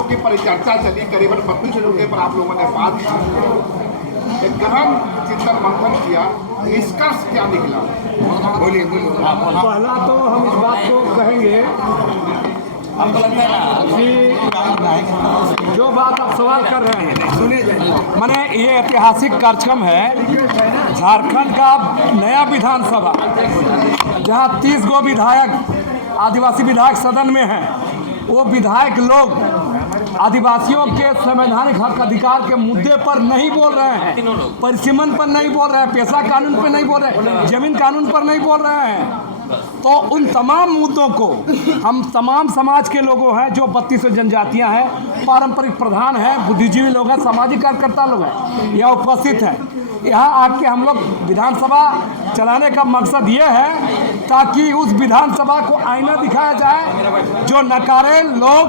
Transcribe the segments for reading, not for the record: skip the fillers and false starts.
मुद्दों की परिचर्चा चली, करीबन 32 मुद्दे पर आप लोगों ने बात की, एक गहन चिंतन मंथन किया, निष्कर्ष क्या निकला? बोलिए। पहला तो हम इस बात को कहेंगे कि जो बात आप सवाल कर रहे हैं, माने ये ऐतिहासिक कार्यक्रम है झारखंड का नया विधानसभा, जहां 30 गो विधायक आदिवासी विधायक सदन में हैं। वो विधायक लोग आदिवासियों के संवैधानिक हक अधिकार के मुद्दे पर नहीं बोल रहे हैं, परिसीमन पर नहीं बोल रहे हैं, पेशा कानून पर नहीं बोल रहे हैं, जमीन कानून पर नहीं बोल रहे हैं। तो उन तमाम मुद्दों को हम तमाम समाज के लोगों हैं, जो 32 जनजातियां हैं, पारंपरिक प्रधान हैं, बुद्धिजीवी लोग हैं, सामाजिक कार्यकर्ता लोग हैं, यह उपस्थित हैं। यहाँ आके हम लोग विधानसभा चलाने का मकसद ये है ताकि उस विधानसभा को आईना दिखाया जाए। जो नकारे लोग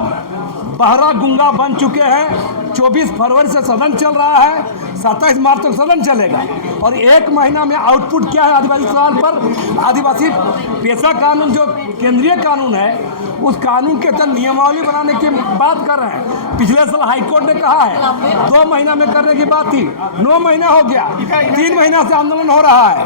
बहरा गुंगा बन चुके हैं, 24 फरवरी से सदन चल रहा है, 27 मार्च तक सदन चलेगा, और 1 महीना में आउटपुट क्या है आदिवासी सवाल पर? आदिवासी पेशा कानून जो केंद्रीय कानून है, उस कानून के तहत नियमावली बनाने की बात कर रहे हैं। पिछले साल हाईकोर्ट ने कहा है 2 महीना में करने की बात थी, 9 महीना हो गया, 3 महीना से आंदोलन हो रहा है।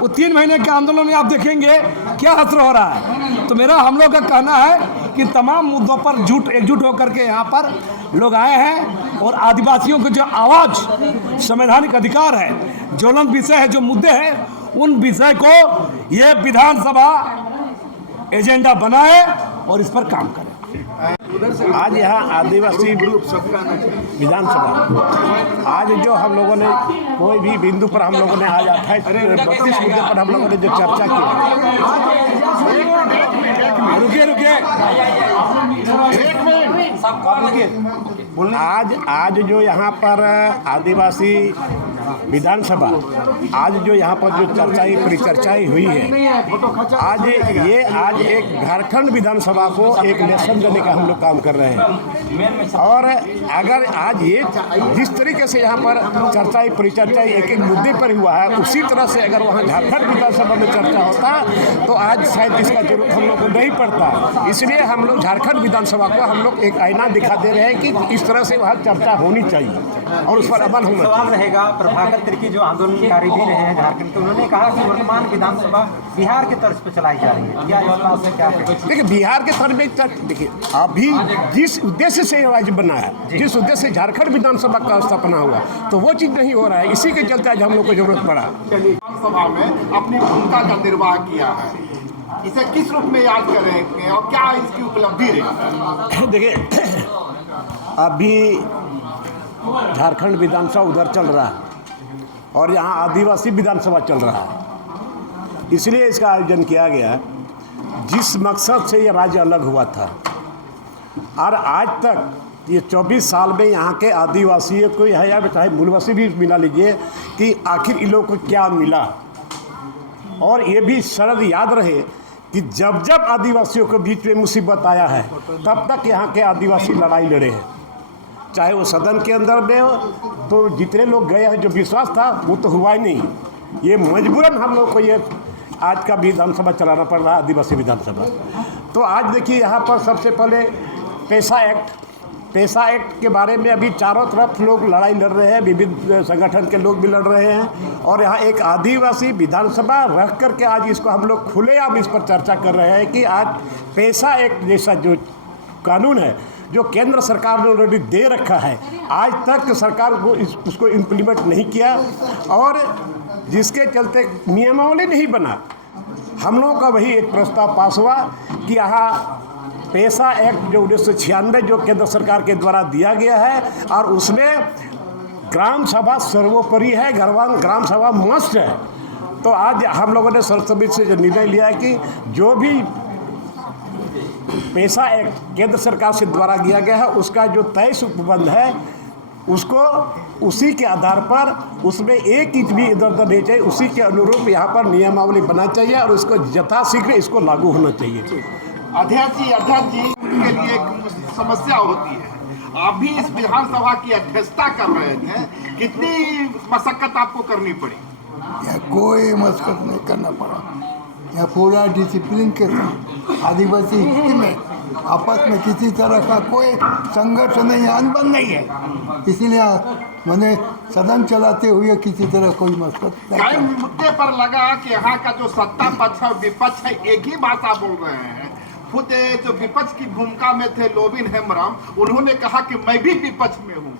वो 3 महीने के आंदोलन में आप देखेंगे क्या असर हो रहा है। तो मेरा हम लोग का कहना है कि तमाम मुद्दों पर एकजुट होकर के यहाँ पर लोग आए हैं, और आदिवासियों को जो आवाज़, संवैधानिक अधिकार है, ज्वलंत विषय है, जो मुद्दे हैं, उन विषय को ये विधानसभा एजेंडा बनाए और इस पर काम करें। आज यहाँ आदिवासी विधानसभा, आज जो हम लोगों ने कोई भी बिंदु पर हम लोगों ने आज 32 मुद्दे पर हम लोगों ने जो चर्चा की, आज जो यहाँ पर आदिवासी विधानसभा, आज जो यहाँ पर जो परिचर्चाएं हुई है, आज एक झारखंड विधानसभा को एक नेशन देने का हम लोग काम कर रहे हैं। और अगर आज ये जिस तरीके से यहाँ पर चर्चाएं परिचर्चाएं एक मुद्दे पर हुआ है, उसी तरह से अगर वहाँ झारखंड विधानसभा में चर्चा होता तो आज शायद इसका जरूरत हम लोग को नहीं पड़ता। इसलिए हम लोग झारखंड विधानसभा को हम लोग एक आईना दिखा दे रहे हैं कि इस तरह से वहाँ चर्चा होनी चाहिए और उस पर अमल होना सवाल रहेगा। प्रभाकर तिर्की जो आंदोलनकारी भी रहे हैं झारखंड के, उन्होंने कहा कि वर्तमान विधानसभा बिहार के तर्ज पर चलाई जा रही है, क्या इस बात से क्या कहें? देखिए, बिहार के तर्ज में देखिए, अभी जिस उद्देश्य से राज्य बना है, जिस उद्देश्य से झारखंड विधानसभा का स्थापना हुआ, तो वो चीज़ नहीं हो रहा है। इसी के चलते आज हम लोग को जरूरत पड़ा। विधानसभा में अपनी भूमिका का निर्वाह किया है, इसे किस रूप में याद करेंगे और क्या इसकी उपलब्धि रही? देखिए, अभी झारखंड विधानसभा उधर चल रहा है और यहाँ आदिवासी विधानसभा चल रहा है, इसलिए इसका आयोजन किया गया जिस मकसद से ये राज्य अलग हुआ था। और आज तक ये 24 साल में यहाँ के आदिवासियों को है या चाहे मूलवासी भी मिला लीजिए कि आखिर इन लोगों को क्या मिला। और ये भी शरद याद रहे कि जब जब आदिवासियों के बीच में मुसीबत आया है, तब तक यहाँ के आदिवासी लड़ाई लड़े हैं, चाहे वो सदन के अंदर में हो। तो जितने लोग गए हैं, जो विश्वास था वो तो हुआ ही नहीं। ये मजबूरन हम लोग को ये आज का विधानसभा चलाना पड़ रहा है, आदिवासी विधानसभा। तो आज देखिए, यहाँ पर सबसे पहले पेशा एक्ट के बारे में अभी चारों तरफ लोग लड़ाई लड़ रहे हैं, विभिन्न संगठन के लोग भी लड़ रहे हैं, और यहाँ एक आदिवासी विधानसभा रख करके आज इसको हम लोग खुलेआम इस पर चर्चा कर रहे हैं कि आज पेशा एक्ट जैसा जो कानून है, जो केंद्र सरकार ने ऑलरेडी दे रखा है, आज तक सरकार को उसको इम्प्लीमेंट नहीं किया, और जिसके चलते नियमावली नहीं बना। हम लोगों का वही एक प्रस्ताव पास हुआ कि यहाँ पेशा एक्ट जो 1996 जो केंद्र सरकार के द्वारा दिया गया है, और उसमें ग्राम सभा सर्वोपरि है, ग्राम सभा मस्ट है। तो आज हम लोगों ने सर्वसम्मति से जो निर्णय लिया है कि जो भी पेशा एक्ट केंद्र सरकार से द्वारा दिया गया है, उसका जो तय उपबंध है, उसको उसी के आधार पर उसमें एक इंच भी इधर उधर नहीं चाहिए, उसी के अनुरूप यहाँ पर नियमावली बनना चाहिए और उसको यथाशीघ्र इसको लागू होना चाहिए। अध्यक्ष जी के लिए एक समस्या होती है, आप भी इस विधानसभा की अध्यक्षता कर रहे थे, कितनी मशक्कत आपको करनी पड़ी? या कोई मशक्कत नहीं करना पड़ा, या पूरा डिसिप्लिन के साथ आदिवासी हिस्ट्री में आपस में किसी तरह का कोई संघर्ष नहीं है, अनबन नहीं है। इसीलिए मैंने सदन चलाते हुए किसी तरह कोई मकसद कई मुद्दे पर लगा कि यहाँ का जो सत्ता पक्ष और विपक्ष है एक ही भाषा बोल रहे हैं। खुद जो विपक्ष की भूमिका में थे लोबिन हेम्ब्रम, उन्होंने कहा कि मैं भी विपक्ष में हूँ।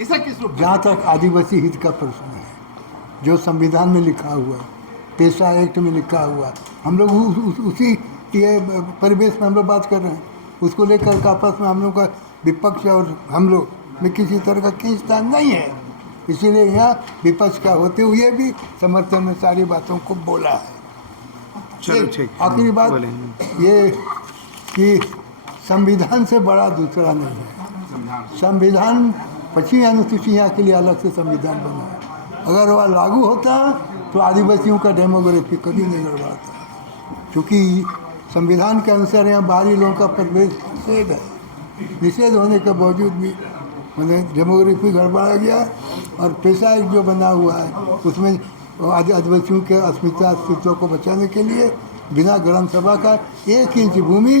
इसे किस रूप? जहाँ तक आदिवासी हित का प्रश्न है, जो संविधान में लिखा हुआ है, पेशा एक्ट में लिखा हुआ है, हम लोग उसी ये परिवेश में हम लोग बात कर रहे हैं। उसको लेकर आपस में हम लोग का विपक्ष और हम लोग में किसी तरह का खींचतान नहीं है। इसीलिए यहाँ विपक्ष का होते हुए भी समर्थन में सारी बातों को बोला है। चलो ठीक। आखिरी बात ये कि संविधान से बड़ा दूसरा नहीं है। संविधान 25 अनुसूचियाँ के लिए अलग से संविधान बना है। अगर वह लागू होता तो आदिवासियों का डेमोग्राफी कभी नहीं गड़बड़ाता, क्योंकि संविधान के अनुसार यहाँ बाहरी लोगों का प्रवेश निषेध है। निषेध होने के बावजूद भी मतलब डेमोग्राफी गड़बड़ा गया। और पेशा एक जो बना हुआ है उसमें आदिवासियों के अस्मिता अस्तित्व को बचाने के लिए बिना ग्राम सभा का 1 इंच भूमि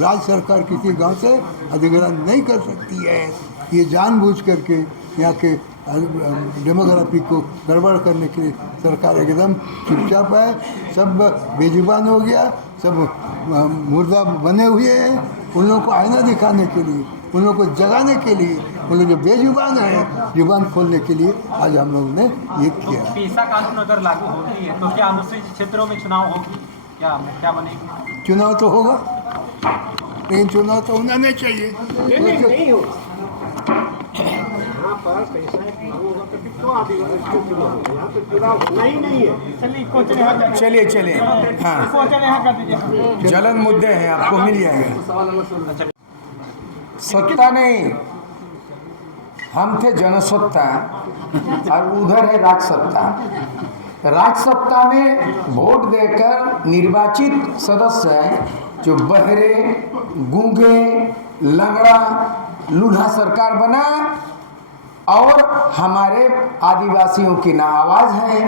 राज्य सरकार किसी गांव से अधिग्रहण नहीं कर सकती है। ये जानबूझ करके यहाँ के डेमोग्राफी को गड़बड़ करने के लिए सरकार एकदम चुपचाप है। सब बेजुबान हो गया, सब मुर्दा बने हुए हैं। उन लोगों को आईना दिखाने के लिए, उन लोगों को जगाने के लिए, उन लोग जो बेजुबान है जुबान खोलने के लिए आज हम लोगों ने ये किया। पेशा कानून अगर लागू होती है तो क्या अनुसूचित क्षेत्रों में चुनाव होगी? क्या बनेगी? चुनाव तो होगा, लेकिन चुनाव तो होना नहीं चाहिए। नहीं हो चलिए हाँ, जलन मुद्दे हैं, आपको मिल जाएगा। सत्ता नहीं, हम थे जनसत्ता और उधर है राजसत्ता। राजसत्ता में वोट देकर निर्वाचित सदस्य जो बहरे, गूंगे, लंगड़ा, लूल्हा सरकार बना और हमारे आदिवासियों की ना आवाज़ है,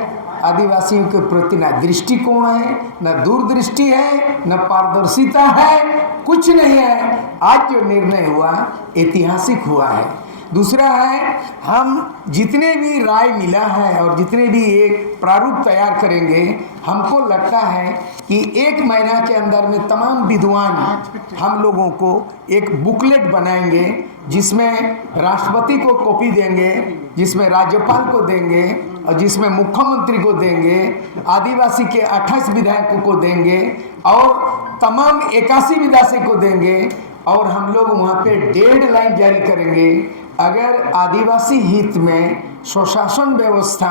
आदिवासियों के प्रति ना दृष्टिकोण है, न दूरदृष्टि है, न पारदर्शिता है, कुछ नहीं है। आज जो निर्णय हुआ ऐतिहासिक हुआ है। दूसरा है, हम जितने भी राय मिला है और जितने भी एक प्रारूप तैयार करेंगे, हमको लगता है कि 1 महीना के अंदर में तमाम विद्वान हम लोगों को एक बुकलेट बनाएंगे, जिसमें राष्ट्रपति को कॉपी देंगे, जिसमें राज्यपाल को देंगे और जिसमें मुख्यमंत्री को देंगे, आदिवासी के 28 विधायकों को देंगे और तमाम 81 विधायक को देंगे। और हम लोग वहाँ पे डेडलाइन जारी करेंगे। अगर आदिवासी हित में स्वशासन व्यवस्था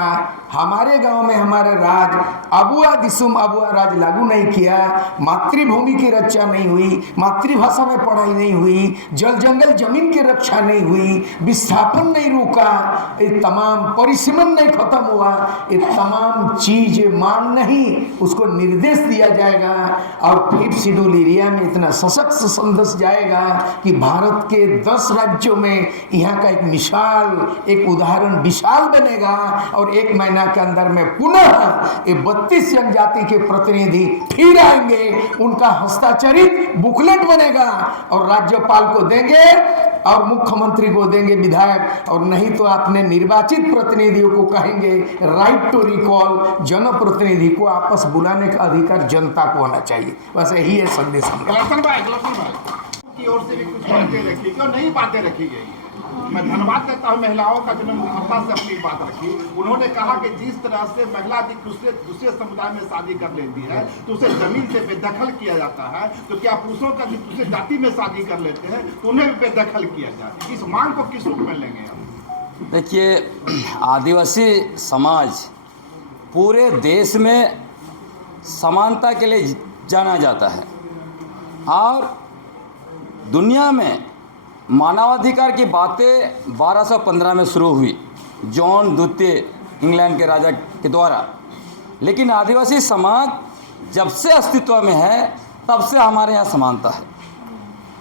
हमारे गांव में हमारे राज अबुआ दिसुम अबुआ राज लागू नहीं किया, मातृभूमि की रक्षा नहीं हुई, मातृभाषा में पढ़ाई नहीं हुई, जल जंगल जमीन की रक्षा नहीं हुई, विस्थापन नहीं रुका, ये तमाम परिसीमन नहीं खत्म हुआ, ये तमाम चीज मान नहीं, उसको निर्देश दिया जाएगा और 5th शेड्यूल एरिया में इतना सशक्त संदेश जाएगा कि भारत के 10 राज्यों में यहाँ का एक मिसाल, एक उदाहरण विशाल बनेगा। और 1 महीना के अंदर में पुनः ये 32 जनजाति के प्रतिनिधि फिर आएंगे, उनका हस्ताक्षरित बुकलेट बनेगा और राज्यपाल को देंगे और मुख्यमंत्री को देंगे विधायक, और नहीं तो अपने निर्वाचित प्रतिनिधियों को कहेंगे राइट टू रिकॉल, जनप्रतिनिधि को आपस बुलाने का अधिकार जनता को होना चाहिए। बस यही है संदेश की ओर से भी कुछ बातें रखी क्यों नहीं बातें रखी गई है। मैं धन्यवाद देता हूं महिलाओं का जिन्होंने मुखरता से अपनी बात रखी। उन्होंने कहा कि जिस तरह से महिला दूसरे समुदाय में शादी कर लेती है तो उसे जमीन से बेदखल किया जाता है, तो क्या पुरुषों का दूसरे जाति में शादी कर लेते हैं तो उन्हें भी बेदखल किया जाए। इस मांग को किस रूप में लेंगे आप? देखिए, आदिवासी समाज पूरे देश में समानता के लिए जाना जाता है और दुनिया में मानवाधिकार की बातें 1215 में शुरू हुई जॉन द्वितीय इंग्लैंड के राजा के द्वारा। लेकिन आदिवासी समाज जब से अस्तित्व में है तब से हमारे यहाँ समानता है।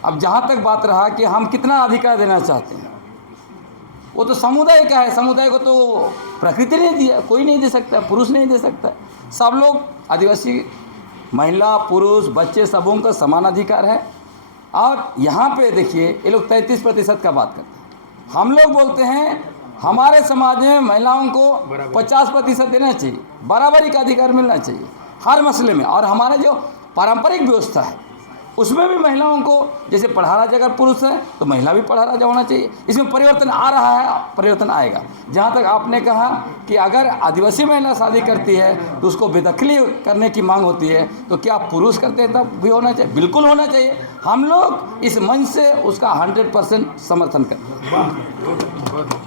अब जहाँ तक बात रहा कि हम कितना अधिकार देना चाहते हैं, वो तो समुदाय का है। समुदाय को तो प्रकृति ने दिया, कोई नहीं दे सकता, पुरुष नहीं दे सकता। सब लोग आदिवासी महिला पुरुष बच्चे सबों का समान अधिकार है। और यहाँ पे देखिए ये लोग 33% का बात करते हैं, हम लोग बोलते हैं हमारे समाज में महिलाओं को 50% देना चाहिए, बराबरी का अधिकार मिलना चाहिए हर मसले में। और हमारे जो पारंपरिक व्यवस्था है उसमें भी महिलाओं को जैसे पढ़ा राजा अगर पुरुष है तो महिला भी पढ़ा राजा होना चाहिए। इसमें परिवर्तन आ रहा है, परिवर्तन आएगा। जहाँ तक आपने कहा कि अगर आदिवासी महिला शादी करती है तो उसको बेदखली करने की मांग होती है, तो क्या पुरुष करते हैं तब भी होना चाहिए? बिल्कुल होना चाहिए। हम लोग इस मंच से उसका 100% समर्थन करते हैं।